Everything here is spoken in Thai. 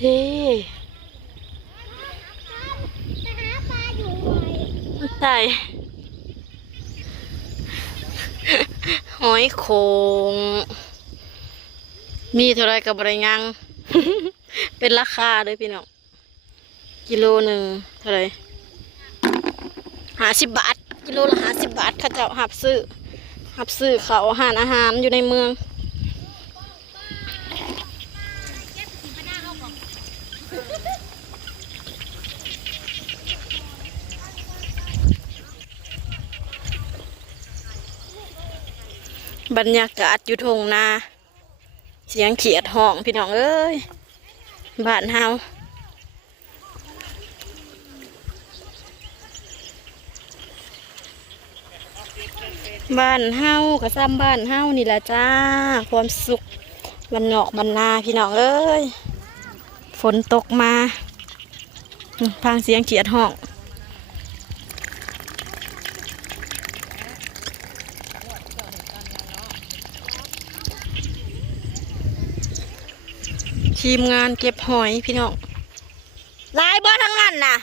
เด้ใช่หอยโขงมีเท่าไรกับบริยัง เป็นราคาเลยพี่น้องกิโลหนึ่งเท่าไร50 บาทกิโลละ50 บาทเขาจะหับซื้อเขาอาหารอยู่ในเมืองบรรยากาศอยู่ทงนาเสียงเขียดห้องพี่น้องเอ้ยบ้านเฮาบ้านเฮาก็ซ้ำบ้านเฮานี่แหละจ้าความสุขบันนอกบันนาพี่น้องเอ้ยฝนตกมาฟังเสียงเขียดห้องทีมงานเก็บหอยพี่น้องลายบ่ทั้งนั้นน่ะ